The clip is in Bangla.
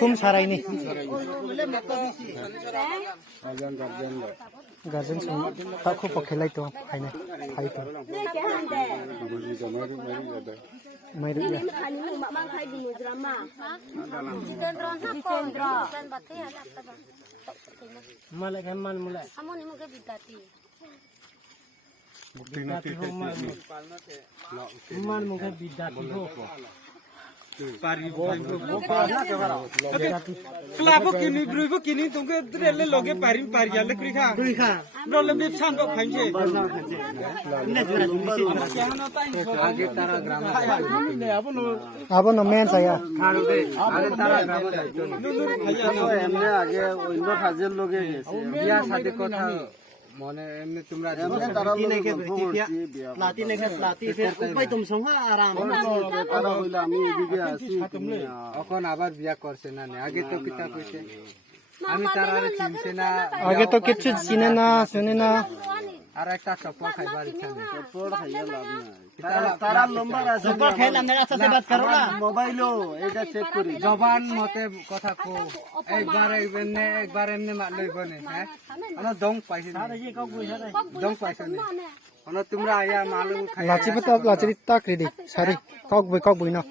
थुम साराय नी गार्जेन सं ताखु पखेलाय तो फाइने फाइ तो मैरु या माले kan mal mulai amon imu ke bidati bidati ho mal mungkin bidati ho pari kelapa kini beribu kini tunggu terele loge pari pari ya lekri kha problem bip sambo khainje abon men saya আগে তারা গ্রাম যাইতো এমনি আগে অন্য কাজের লগে গেছে বিয়া শাদী কথা মনে এমনি তোমরা তারা প্লাটি নেখে প্লাটি ফের উপায় তুম সংহা আরাম তারা হইলা আমি এদিকে আছি এখন আবার বিয়া করছে না আগে তো কিতা কইছে আমি তারারে চিনছে না আগে তো কিছু চিনে না শুনে না আর একটা চপ্পল খাইবার ইচ্ছা নেই চপ্পল খাইয়া লাভ নাই তারা নম্বর আছে চপ্পল খাইলা মেরা সাথে বাত করো না মোবাইলও এটা চেক করি জবান মতে কথা কো একবার এমনি লইবনে হ্যাঁ আমরা দং পাইছি দং পাইছি না তোমরা আয়া মালু খাইয়া লাচি পতা লাচি তাক রেডি সারি কক বই না